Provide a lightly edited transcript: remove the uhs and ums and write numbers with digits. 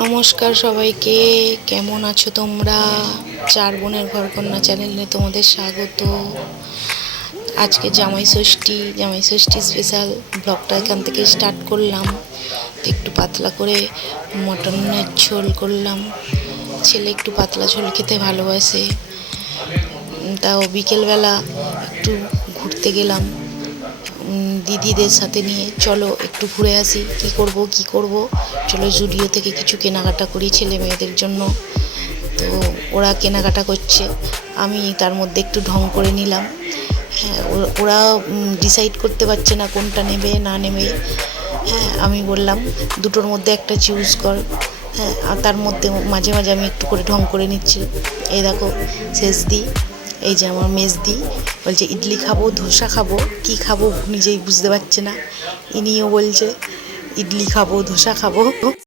নমস্কার সবাইকে, কেমন আছো তোমরা? চার বোনের ঘরকন্যা চ্যানেলে তোমাদের স্বাগত। আজকে জামাই ষষ্ঠী স্পেশাল ব্লগটা এখান থেকে স্টার্ট করলাম। একটু পাতলা করে মটনের ঝোল করলাম। ছেলে একটু পাতলা ঝোল খেতে ভালোবাসে, তাও বিকেলবেলা একটু ঘুরতে গেলাম দিদিদের সাথে নিয়ে। চলো একটু ঘুরে আসি, কি করব, চলো জুডিও থেকে কিছু কেনাকাটা করি ছেলে মেয়েদের জন্য। তো ওরা কেনাকাটা করছে, আমি তার মধ্যে একটু ঢং করে নিলাম। হ্যাঁ, ওরা ডিসাইড করতে পারছে না কোনটা নেবে না নেবে। হ্যাঁ, আমি বললাম দুটোর মধ্যে একটা চুজ কর। হ্যাঁ, আর তার মধ্যে মাঝে মাঝে আমি একটু করে ঢং করে নিচ্ছি। এই দেখো শেষদি, এই যে আমার মেজদি বলছে ইডলি খাবো, ধোসা খাবো, কি খাবো নিজেই বুঝতে পারছে না। ইনিও বলছে ইডলি খাবো, ধোসা খাবো।